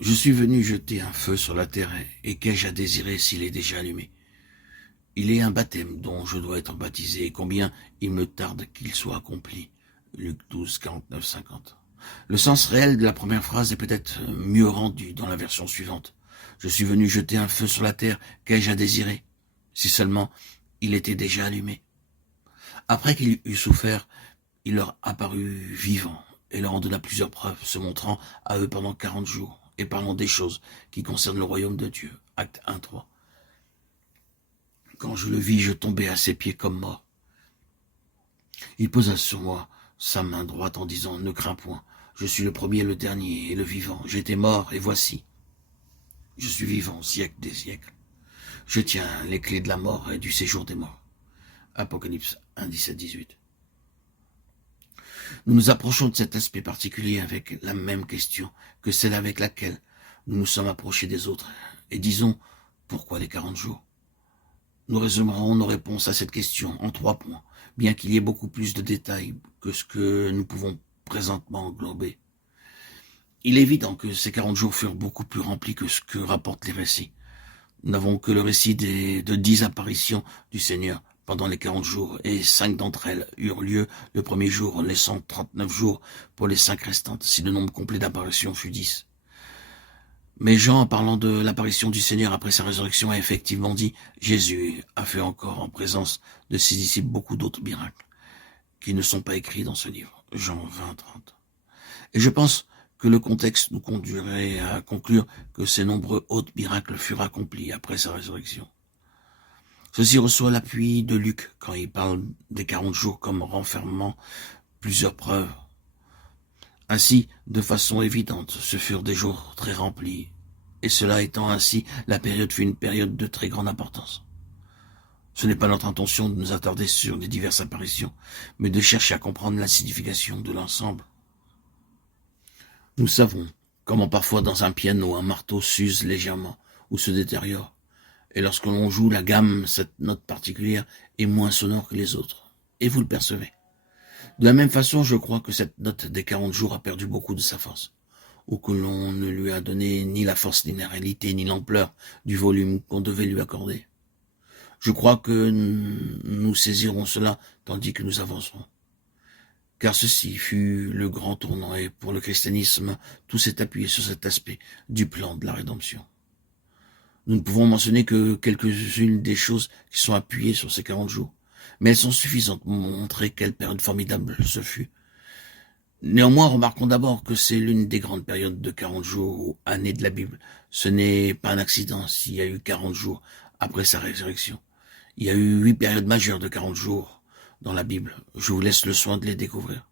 Je suis venu jeter un feu sur la terre, et qu'ai-je à désirer s'il est déjà allumé? Il est un baptême dont je dois être baptisé, et combien il me tarde qu'il soit accompli. Luc 12, 49, 50. Le sens réel de la première phrase est peut-être mieux rendu dans la version suivante. Je suis venu jeter un feu sur la terre, qu'ai-je à désirer? Si seulement il était déjà allumé. Après qu'il eut souffert, il leur apparut vivant, et leur en donna plusieurs preuves, se montrant à eux pendant 40 jours, et parlant des choses qui concernent le royaume de Dieu. Acte 1, 3. Quand je le vis, je tombai à ses pieds comme mort. Il posa sur moi sa main droite en disant, ne crains point, je suis le premier, le dernier et le vivant. J'étais mort, et voici, je suis vivant au siècle des siècles. Je tiens les clés de la mort et du séjour des morts. Apocalypse 1, 17, 18. Nous nous approchons de cet aspect particulier avec la même question que celle avec laquelle nous nous sommes approchés des autres. Et disons, pourquoi les 40 jours? Nous résumerons nos réponses à cette question en 3 points, bien qu'il y ait beaucoup plus de détails que ce que nous pouvons présentement englober. Il est évident que ces 40 jours furent beaucoup plus remplis que ce que rapportent les récits. Nous n'avons que le récit de 10 apparitions du Seigneur pendant les 40 jours, et 5 d'entre elles eurent lieu le premier jour, laissant 39 jours pour les 5 restantes, si le nombre complet d'apparitions fut 10. Mais Jean, en parlant de l'apparition du Seigneur après sa résurrection, a effectivement dit « Jésus a fait encore en présence de ses disciples beaucoup d'autres miracles qui ne sont pas écrits dans ce livre. » Jean 20, 30. Et je pense que le contexte nous conduirait à conclure que ces nombreux autres miracles furent accomplis après sa résurrection. Ceci reçoit l'appui de Luc quand il parle des 40 jours comme renfermant plusieurs preuves. Ainsi, de façon évidente, ce furent des jours très remplis, et cela étant ainsi, la période fut une période de très grande importance. Ce n'est pas notre intention de nous attarder sur les diverses apparitions, mais de chercher à comprendre la signification de l'ensemble. Nous savons comment parfois dans un piano, un marteau s'use légèrement ou se détériore, et lorsque l'on joue la gamme, cette note particulière est moins sonore que les autres, et vous le percevez. De la même façon, je crois que cette note des 40 jours a perdu beaucoup de sa force, ou que l'on ne lui a donné ni la force, ni la réalité, ni l'ampleur du volume qu'on devait lui accorder. Je crois que nous saisirons cela tandis que nous avancerons. Car ceci fut le grand tournant, et pour le christianisme, tout s'est appuyé sur cet aspect du plan de la rédemption. Nous ne pouvons mentionner que quelques-unes des choses qui sont appuyées sur ces 40 jours, mais elles sont suffisantes pour montrer quelle période formidable ce fut. Néanmoins, remarquons d'abord que c'est l'une des grandes périodes de 40 jours ou années de la Bible. Ce n'est pas un accident s'il y a eu 40 jours après sa résurrection. Il y a eu 8 périodes majeures de 40 jours dans la Bible. Je vous laisse le soin de les découvrir.